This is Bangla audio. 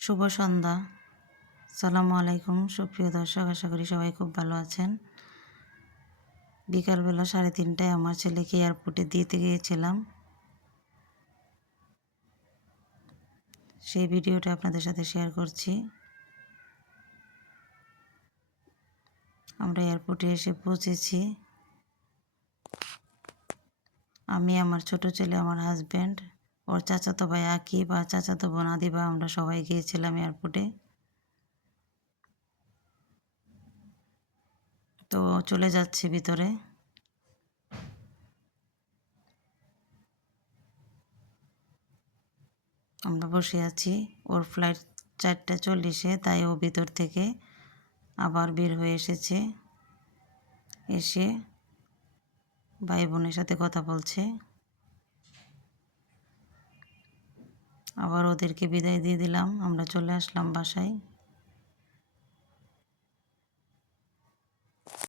শুভ সন্ধ্যা। আসসালামু আলাইকুম সুপ্রিয় দর্শক, আশা করি সবাই খুব ভালো আছেন। বিকালবেলা 3:30টায় আমার ছেলেকে এয়ারপোর্টে দিতে গিয়েছিলাম। সেই ভিডিওটা আপনাদের সাথে শেয়ার করছি। আমরা এয়ারপোর্টে এসে পৌঁছেছি। আমি, আমার ছোট ছেলে, আমার হাজব্যান্ড, ওর চাচাতো ভাই আকিব আর চাচাতো বোন আদিবা, আমরা সবাই গিয়েছিলাম এয়ারপোর্টে। তো চলে যাচ্ছে ভিতরে। আমরা বসে আছি। ওর ফ্লাইট 4:40-এ, তাই ও ভিতর থেকে আবার বের হয়ে এসেছে। এসে ভাই বোনের সাথে কথা বলছে। আবার ওদেরকে বিদায় দিয়ে দিলাম। আমরা চলে আসলাম বাসায়।